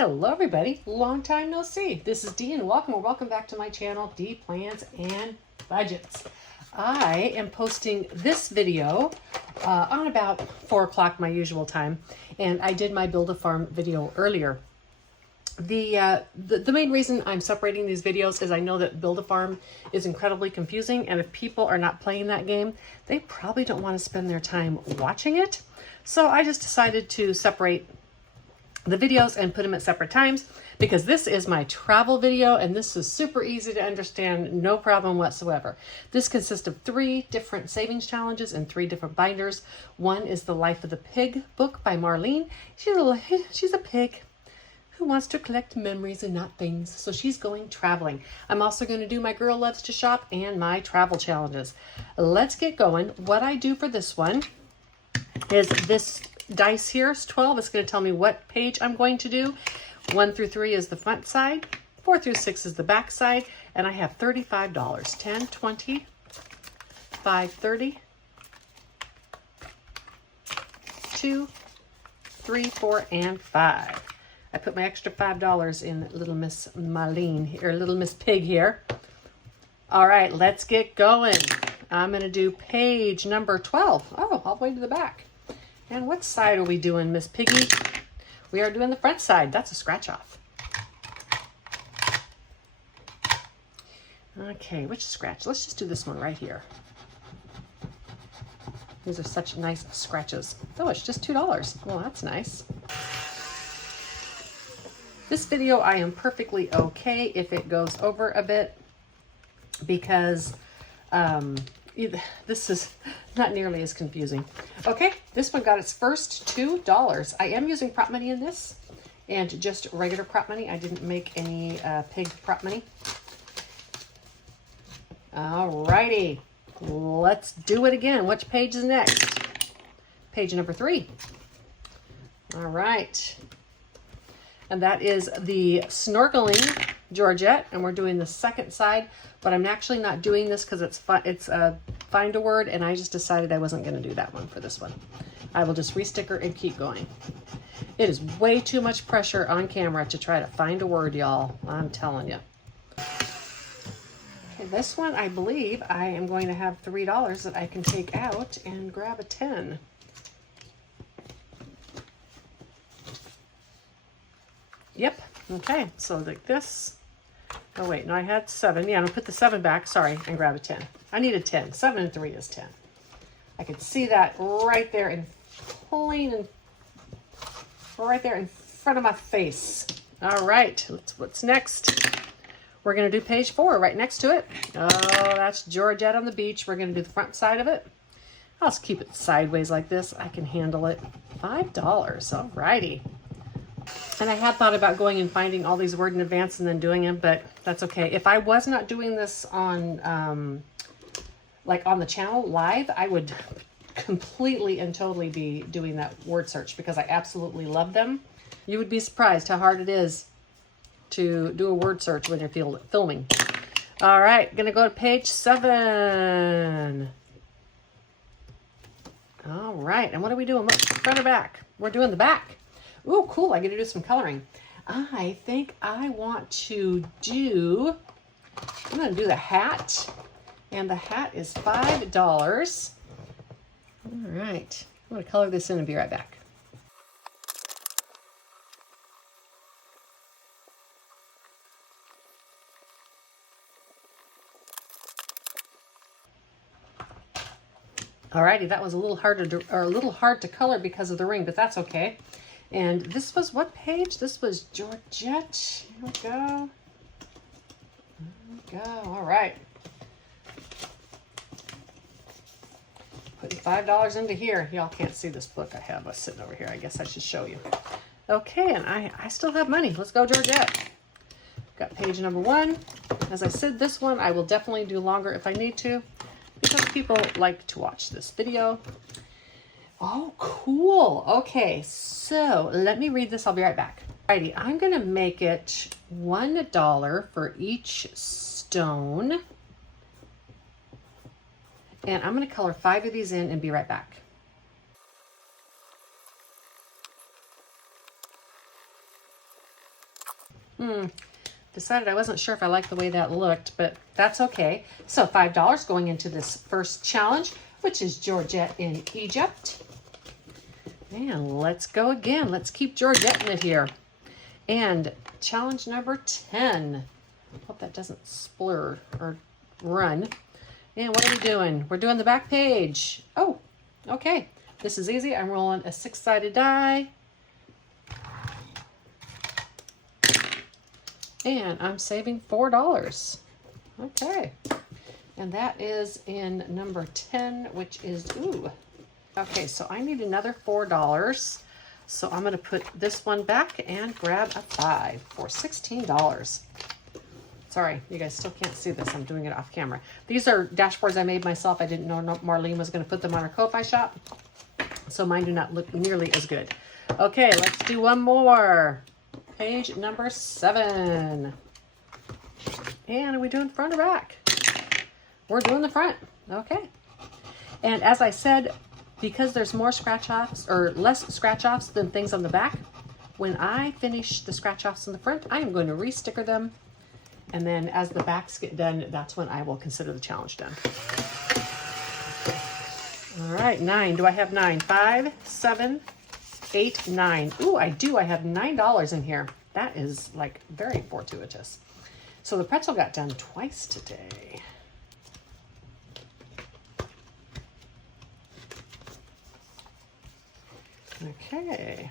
Hello everybody, long time no see. This is Dee and welcome back to my channel, Dee Plans and Budgets. I am posting this video on about 4 o'clock my usual time, and I did my Build a Farm video earlier. The main reason I'm separating these videos is I know that Build a Farm is incredibly confusing, and if people are not playing that game, they probably don't want to spend their time watching it. So I just decided to separate the videos and put them at separate times because this is my travel video and this is super easy to understand, no problem whatsoever. This consists of 3 different savings challenges and 3 different binders. One is the Life of the Pig book by Marlene. She's a pig who wants to collect memories and not things, so she's going traveling. I'm also going to do my Girl Loves to Shop and my travel challenges. Let's get going. What I do for this one is this dice here is 12. It's going to tell me what page I'm going to do. 1 through 3 is the front side. 4 through 6 is the back side. And I have $35. 10, 20, 5, 30, 2, 3, 4, and 5. I put my extra $5 in Little Miss Marlene, or Little Miss Pig here. All right, let's get going. I'm going to do page number 12. Oh, all the way to the back. And what side are we doing, Miss Piggy? We are doing the front side. That's a scratch off. Okay, which scratch? Let's just do this one right here. These are such nice scratches. Oh, it's just $2. Well, that's nice. This video, I am perfectly okay if it goes over a bit because this is not nearly as confusing. Okay, this one got its first $2. I am using prop money in this and just regular prop money. I didn't make any pig prop money. Alrighty, let's do it again. Which page is next? Page number 3. All right. And that is the Snorkeling Georgette, and we're doing the second side, but I'm actually not doing this because it's find a word, and I just decided I wasn't going to do that one for this one. I will just re-sticker and keep going. It is way too much pressure on camera to try to find a word, y'all. I'm telling you. Okay, this one, I believe I am going to have $3 that I can take out and grab a 10. Yep. Okay, so like this. Oh wait, no, I had 7. Yeah, I'm gonna put the 7 back, sorry, and grab a 10. I need a 10. 7 and 3 is 10. I could see that right there and plain and right there in front of my face. All right, what's next? We're gonna do page 4 right next to it. Oh, that's Georgette on the beach. We're gonna do the front side of it. I'll just keep it sideways like this. I can handle it. $5, all righty. And I had thought about going and finding all these words in advance and then doing them, but that's okay. If I was not doing this on, like on the channel live, I would completely and totally be doing that word search because I absolutely love them. You would be surprised how hard it is to do a word search when you're filming. All right, gonna go to page 7. All right, and what are we doing? Front or back? We're doing the back. Ooh, cool, I get to do some coloring. I think I want to do, I'm gonna do the hat. And the hat is $5. All right, I'm gonna color this in and be right back. Alrighty, that was a little hard to color because of the ring, but that's okay. And this was what page? This was Georgette. Here we go. There we go. All right. Putting $5 into here. Y'all can't see this book I have sitting over here. I guess I should show you. Okay, and I still have money. Let's go, Georgette. Got page number 1. As I said, this one I will definitely do longer if I need to because people like to watch this video. Oh, cool. Okay, so let me read this. I'll be right back. Alrighty, I'm going to make it $1 for each stone. And I'm going to color 5 of these in and be right back. Decided I wasn't sure if I liked the way that looked, but that's okay. So $5 going into this first challenge, which is Georgette in Egypt. And let's go again. Let's keep Georgette in it here. And challenge number 10. Hope that doesn't splur or run. And what are we doing? We're doing the back page. Oh, okay. This is easy. I'm rolling a 6-sided die. And I'm saving $4. Okay. And that is in number 10, which is, ooh. Okay, so I need another $4. So I'm going to put this one back and grab a 5 for $16. Sorry, you guys still can't see this. I'm doing it off camera. These are dashboards I made myself. I didn't know Marlene was going to put them on her Ko-Fi shop. So mine do not look nearly as good. Okay, let's do one more. Page number 7. And are we doing front or back? We're doing the front. Okay. And as I said, because there's more scratch-offs or less scratch-offs than things on the back, when I finish the scratch-offs in the front, I am going to re-sticker them. And then as the backs get done, that's when I will consider the challenge done. All right, 9. Do I have 9? 5, 7, 8, 9. Ooh, I do. I have $9 in here. That is like very fortuitous. So the pretzel got done twice today. Okay.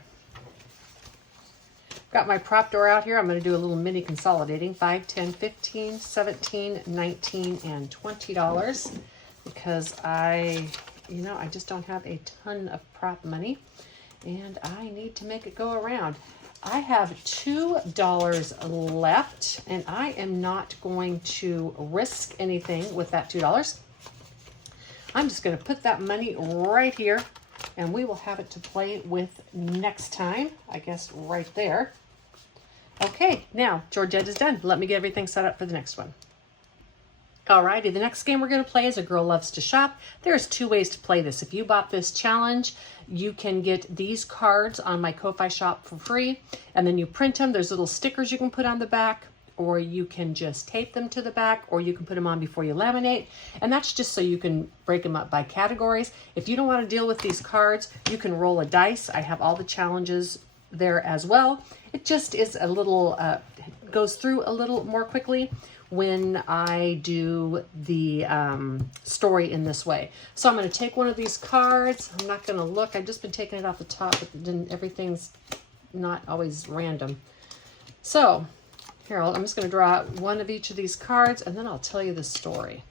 Got my prop door out here. I'm going to do a little mini consolidating. 5, 10, 15, 17, 19, and $20 because I just don't have a ton of prop money and I need to make it go around. I have $2 left and I am not going to risk anything with that $2. I'm just going to put that money right here and we will have it to play with next time. I guess right there. Okay, now Georgette is done. Let me get everything set up for the next one. Alrighty, the next game we're going to play is A Girl Loves to Shop. There's 2 ways to play this. If you bought this challenge, you can get these cards on my Ko-Fi shop for free, and then you print them. There's little stickers you can put on the back, or you can just tape them to the back, or you can put them on before you laminate, and that's just so you can break them up by categories. If you don't want to deal with these cards, you can roll a dice. I have all the challenges there as well. It just is a little, goes through a little more quickly when I do the story in this way. So I'm going to take one of these cards. I'm not going to look. I've just been taking it off the top, but then everything's not always random. So here, I'm just going to draw out one of each of these cards, and then I'll tell you the story.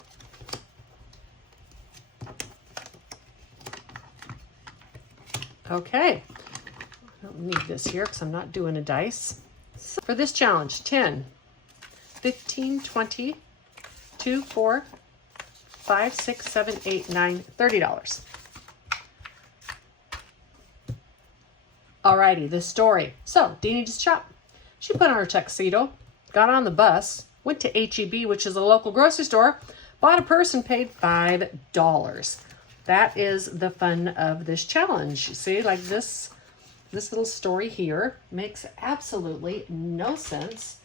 Okay. I don't need this here because I'm not doing a dice. So for this challenge, 10, 15, 20, 2, 4, 5, 6, 7, 8, 9, $30. Alrighty, the story. So, Dee needs to shop. She put on her tuxedo, got on the bus, went to H-E-B, which is a local grocery store, bought a purse and paid $5. That is the fun of this challenge. See, like this little story here makes absolutely no sense.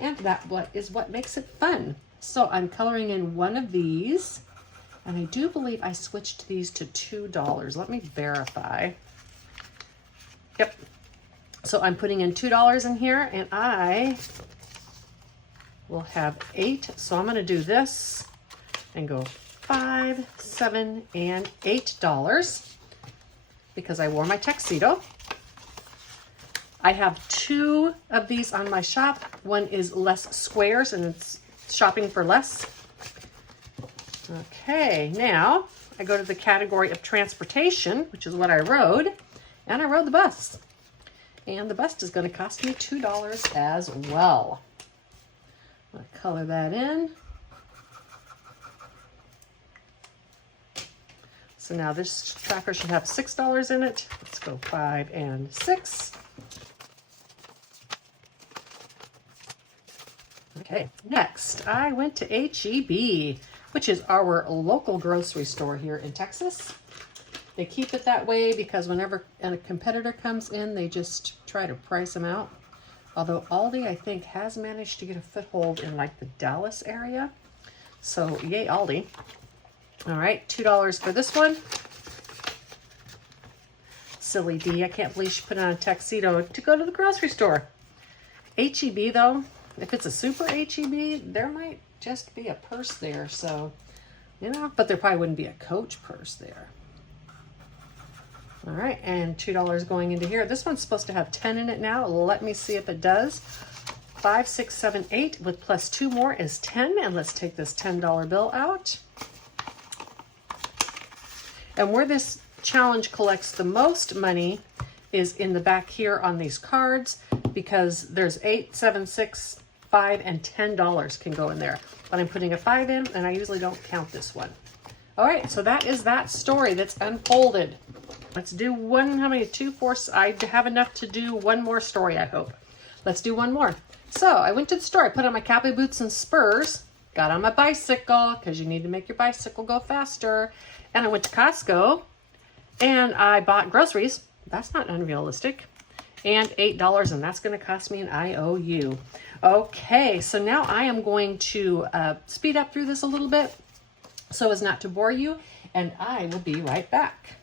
And that is what makes it fun. So I'm coloring in one of these. And I do believe I switched these to $2. Let me verify. Yep. So I'm putting in $2 in here and I will have 8. So I'm going to do this and go 5, 7, and $8 because I wore my tuxedo. I have 2 of these on my shop. One is less squares and it's shopping for less. Okay, now I go to the category of transportation, which is what I rode, and I rode the bus. And the bus is going to cost me $2 as well. I'll color that in. So now this tracker should have $6 in it. Let's go 5 and 6. Okay, next I went to H-E-B, which is our local grocery store here in Texas. They keep it that way because whenever a competitor comes in, they just try to price them out. Although Aldi, I think, has managed to get a foothold in like the Dallas area. So yay, Aldi. All right, $2 for this one. Silly D, I can't believe she put on a tuxedo to go to the grocery store. H-E-B though, if it's a super H-E-B, there might just be a purse there. So, you know, but there probably wouldn't be a Coach purse there. All right, and $2 going into here. This one's supposed to have 10 in it now. Let me see if it does. 5, 6, 7, 8 with plus 2 more is 10. And let's take this $10 bill out. And where this challenge collects the most money is in the back here on these cards, because there's 8, 7, 6, 5, and $10 can go in there. But I'm putting a 5 in, and I usually don't count this one. All right, so that is that story that's unfolded. Let's do one, how many? 2, 4, I have enough to do one more story, I hope. Let's do one more. So I went to the store, I put on my cowboy boots and spurs, got on my bicycle, because you need to make your bicycle go faster. And I went to Costco, and I bought groceries. That's not unrealistic. And $8, and that's going to cost me an IOU. Okay, so now I am going to speed up through this a little bit so as not to bore you, and I will be right back.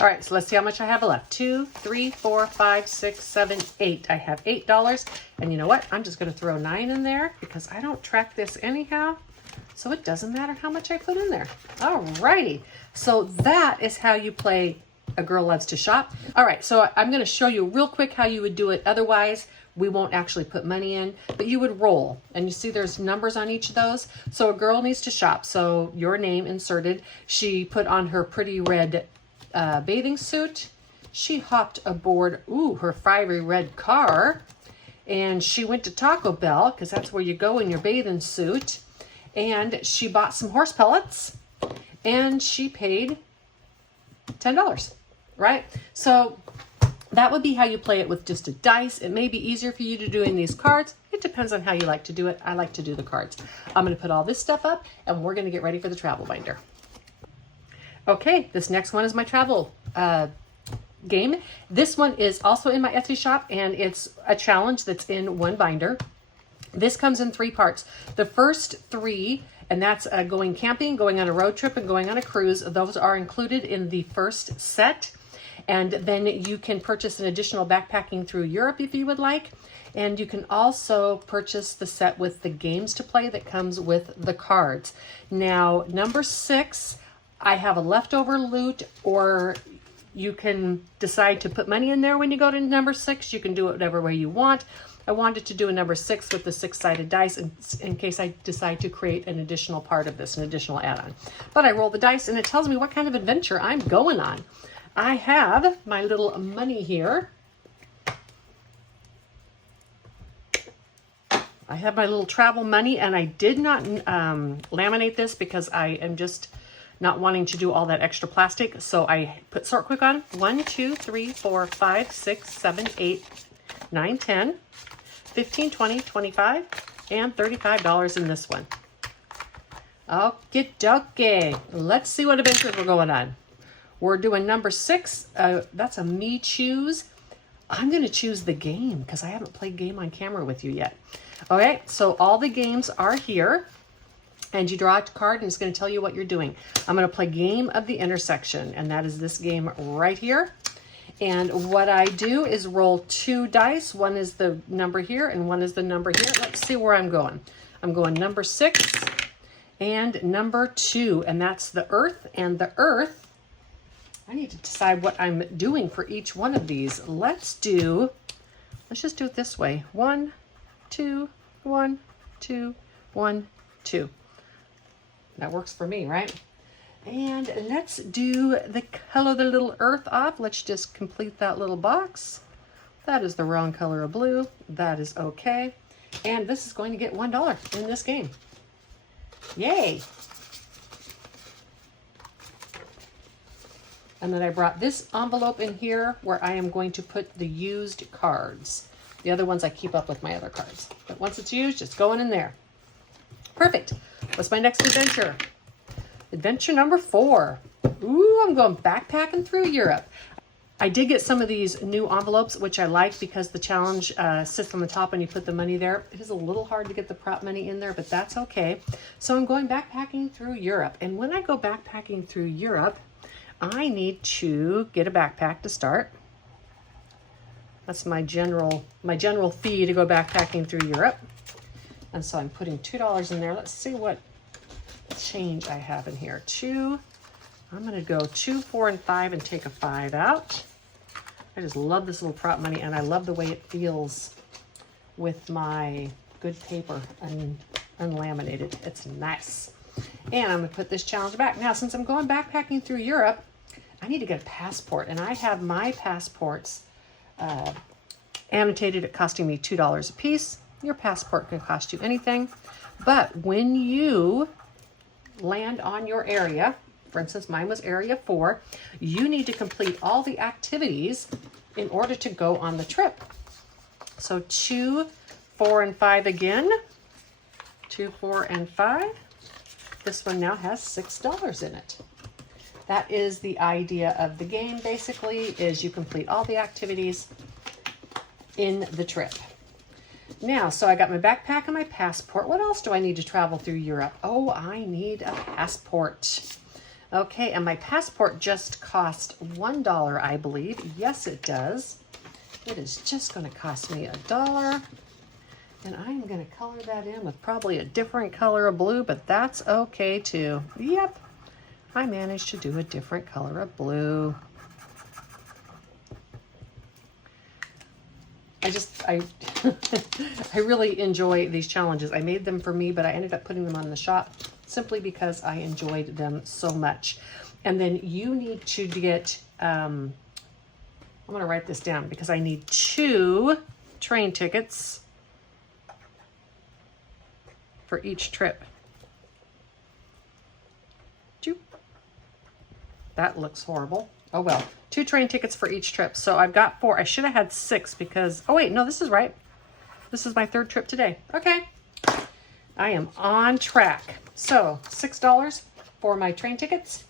All right, so let's see how much I have left. 2, 3, 4, 5, 6, 7, 8. I have $8. And you know what? I'm just going to throw 9 in there because I don't track this anyhow. So it doesn't matter how much I put in there. All righty. So that is how you play A Girl Loves to Shop. All right, so I'm going to show you real quick how you would do it. Otherwise, we won't actually put money in, but you would roll. And you see there's numbers on each of those. So a girl needs to shop. So your name inserted. She put on her pretty red bathing suit. She hopped aboard, her fiery red car, and she went to Taco Bell, because that's where you go in your bathing suit, and she bought some horse pellets, and she paid $10, right? So that would be how you play it with just a dice. It may be easier for you to do in these cards. It depends on how you like to do it. I like to do the cards. I'm going to put all this stuff up, and we're going to get ready for the travel binder. Okay, this next one is my travel game. This one is also in my Etsy shop, and it's a challenge that's in one binder. This comes in 3 parts. The first 3, and that's going camping, going on a road trip, and going on a cruise. Those are included in the first set. And then you can purchase an additional backpacking through Europe if you would like. And you can also purchase the set with the games to play that comes with the cards. Now, number 6, I have a leftover loot, or you can decide to put money in there when you go to number 6. You can do it whatever way you want. I wanted to do a number 6 with the 6-sided dice in case I decide to create an additional part of this, an additional add-on. But I roll the dice and it tells me what kind of adventure I'm going on. I have my little money here. I have my little travel money, and I did not laminate this because I am just not wanting to do all that extra plastic. So I put sort quick on 1, 2, 3, 4, 5, 6, 7, 8, 9, 10, 15, 20, 25, and $35 in this one. Okie dokie. Let's see what adventures we're going on. We're doing number 6. That's a me choose. I'm going to choose the game because I haven't played game on camera with you yet. Okay, so all the games are here. And you draw a card, and it's going to tell you what you're doing. I'm going to play Game of the Intersection, and that is this game right here. And what I do is roll 2 dice. One is the number here, and one is the number here. Let's see where I'm going. I'm going number 6 and number 2, and that's the Earth. And the Earth, I need to decide what I'm doing for each one of these. Let's just do it this way. 1, 2, 1, 2, 1, 2. That works for me, right? And let's do the color the little earth off. Let's just complete that little box. That is the wrong color of blue. That is okay. And this is going to get $1 in this game. Yay. And then I brought this envelope in here where I am going to put the used cards. The other ones I keep up with my other cards. But once it's used, it's going in there. Perfect. What's my next adventure? Adventure number 4. Ooh, I'm going backpacking through Europe. I did get some of these new envelopes, which I like because the challenge sits on the top and you put the money there. It is a little hard to get the prop money in there, but that's okay. So I'm going backpacking through Europe. And when I go backpacking through Europe, I need to get a backpack to start. That's my general fee to go backpacking through Europe. And so I'm putting $2 in there. Let's see what change I have in here. I'm going to go 2, 4, and 5 and take a 5 out. I just love this little prop money, and I love the way it feels with my good paper unlaminated. It's nice. And I'm going to put this challenge back. Now, since I'm going backpacking through Europe, I need to get a passport, and I have my passports annotated at costing me $2 a piece. Your passport can cost you anything, but when you land on your area, for instance, mine was area 4, you need to complete all the activities in order to go on the trip. So 2, 4, and 5 again. 2, 4, and 5. This one now has $6 in it. That is the idea of the game, basically, is you complete all the activities in the trip. Now, so I got my backpack and my passport. What else do I need to travel through Europe? Oh, I need a passport. Okay, and my passport just cost $1, I believe. Yes, it does. It is just going to cost me $1. And I'm going to color that in with probably a different color of blue, but that's okay too. Yep, I managed to do a different color of blue. I really enjoy these challenges. I made them for me, but I ended up putting them on the shop simply because I enjoyed them so much. And then you need to get, I'm going to write this down because I need 2 train tickets for each trip. That looks horrible. Oh well, 2 train tickets for each trip. So I've got 4. I should have had 6 because, oh wait, no, this is right. This is my 3rd trip today. Okay. I am on track. So $6 for my train tickets.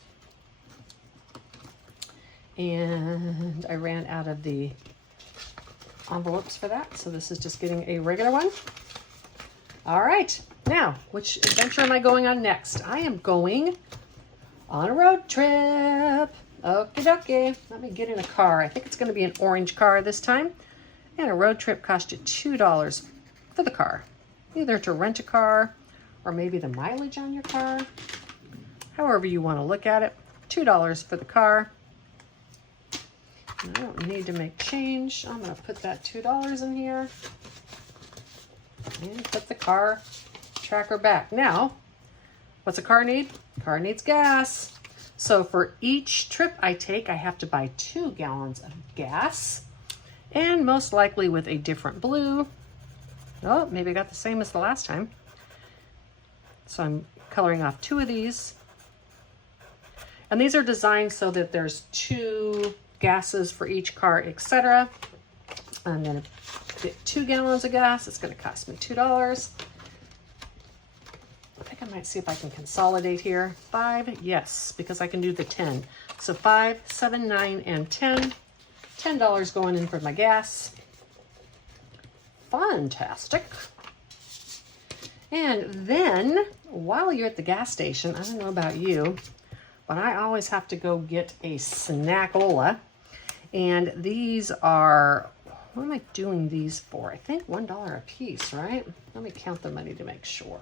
And I ran out of the envelopes for that. So this is just getting a regular one. All right. Now, which adventure am I going on next? I am going on a road trip. Okie dokie. Let me get in a car. I think it's going to be an orange car this time. And a road trip costs you $2 for the car. Either to rent a car or maybe the mileage on your car. However you want to look at it. $2 for the car. And I don't need to make change. I'm going to put that $2 in here. And put the car tracker back. Now, what's a car need? Car needs gas. So for each trip I take, I have to buy 2 gallons of gas. And most likely with a different blue. Oh, maybe I got the same as the last time. So I'm coloring off 2 of these. And these are designed so that there's 2 gases for each car, etc. I'm going to get 2 gallons of gas. It's going to cost me $2. I think I might see if I can consolidate here. 5, yes, because I can do the 10. So 5, 7, 9, and 10. $10 going in for my gas. Fantastic. And then, while you're at the gas station, I don't know about you, but I always have to go get a snackola. And these are, what am I doing these for? I think $1 a piece, right? Let me count the money to make sure.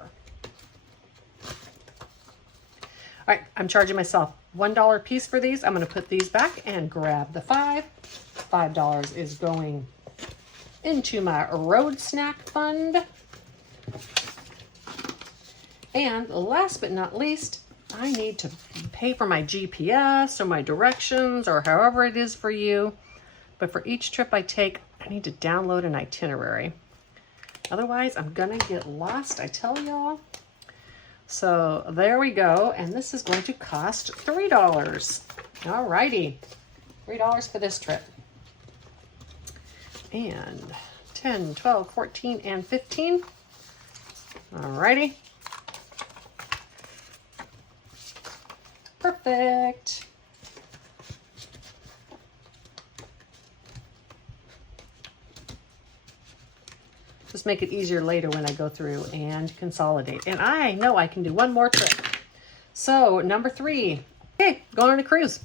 All right, I'm charging myself $1 a piece for these. I'm going to put these back and grab the 5. $5 is going into my road snack fund. And last but not least, I need to pay for my GPS or my directions or however it is for you. But for each trip I take, I need to download an itinerary. Otherwise, I'm going to get lost, I tell y'all. So there we go. And this is going to cost $3. All righty. $3 for this trip. And 10, 12, 14, and 15. All righty. Perfect. Just make it easier later when I go through and consolidate. And I know I can do one more trip. So number 3, okay, going on a cruise.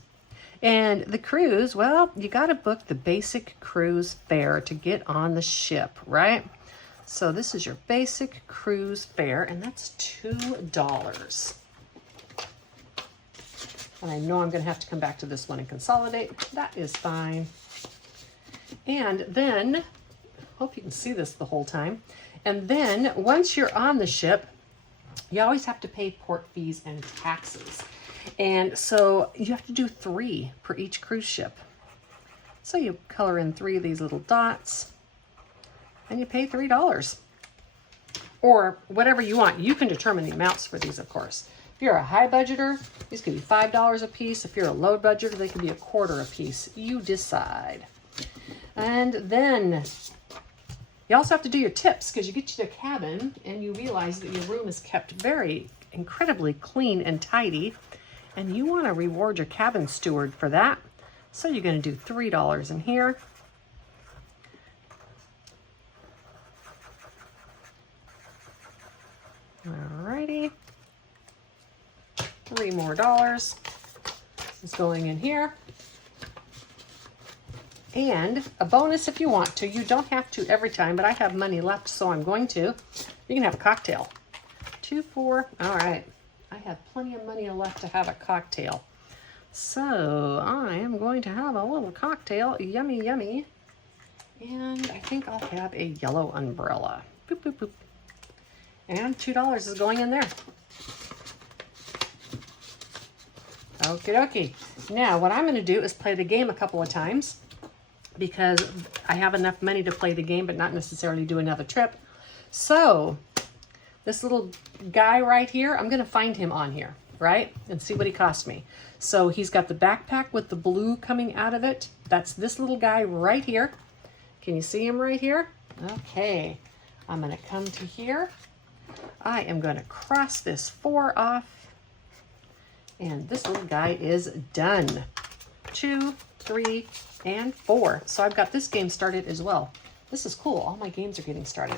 And the cruise, well, you got to book the basic cruise fare to get on the ship, right? So this is your basic cruise fare, and that's $2. And I know I'm going to have to come back to this one and consolidate. That is fine. And then, hope you can see this the whole time. And then once you're on the ship, you always have to pay port fees and taxes. And so you have to do 3 per each cruise ship. So you color in 3 of these little dots and you pay $3. Or whatever you want. You can determine the amounts for these, of course. If you're a high budgeter, these could be $5 a piece. If you're a low budgeter, they could be $1/4 a piece. You decide. And then you also have to do your tips, because you get to the cabin and you realize that your room is kept very incredibly clean and tidy, and you want to reward your cabin steward for that. So you're going to do $3 in here. Alrighty. $3 more is going in here. And a bonus if you want to. You don't have to every time, but I have money left, so I'm going to. You can have a cocktail. 2, 4. All right. I have plenty of money left to have a cocktail. So I am going to have a little cocktail. Yummy, yummy. And I think I'll have a yellow umbrella. Boop, boop, boop. And $2 is going in there. Okie dokie. Now what I'm going to do is play the game a couple of times, because I have enough money to play the game, but not necessarily do another trip. So this little guy right here, I'm going to find him on here, right? And see what he cost me. So he's got the backpack with the blue coming out of it. That's this little guy right here. Can you see him right here? Okay. I'm going to come to here. I am going to cross this 4 off. And this little guy is done. 2, 3, and 4. So I've got this game started as well. This is cool. All my games are getting started.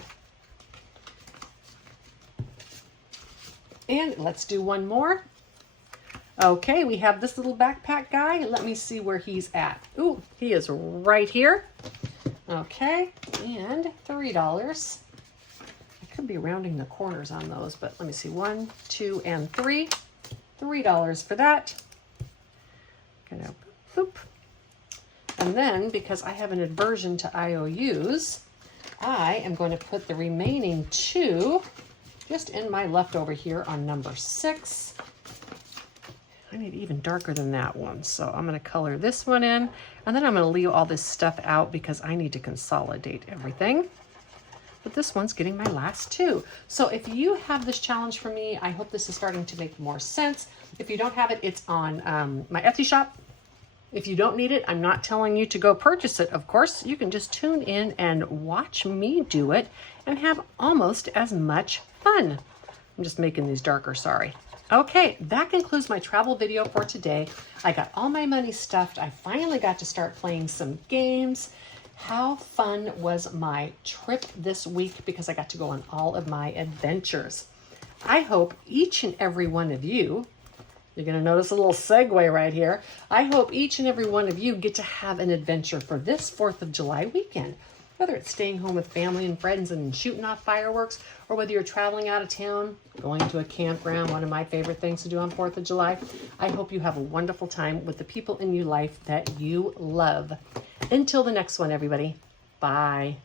And let's do one more. Okay, we have this little backpack guy. Let me see where he's at. Ooh, he is right here. Okay, and $3. I could be rounding the corners on those, but let me see. 1, 2, and 3. $3 for that. Gonna boop. And then, because I have an aversion to IOUs, I am going to put the remaining 2 just in my leftover here on number 6. I need even darker than that one. So I'm going to color this one in, and then I'm going to leave all this stuff out because I need to consolidate everything. But this one's getting my last 2. So if you have this challenge for me, I hope this is starting to make more sense. If you don't have it, it's on my Etsy shop. If you don't need it, I'm not telling you to go purchase it, of course. You can just tune in and watch me do it and have almost as much fun. I'm just making these darker, sorry. Okay, that concludes my travel video for today. I got all my money stuffed. I finally got to start playing some games. How fun was my trip this week, because I got to go on all of my adventures. I hope each and every one of you, you're going to notice a little segue right here. I hope each and every one of you get to have an adventure for this 4th of July weekend. Whether it's staying home with family and friends and shooting off fireworks, or whether you're traveling out of town, going to a campground, one of my favorite things to do on 4th of July. I hope you have a wonderful time with the people in your life that you love. Until the next one, everybody. Bye.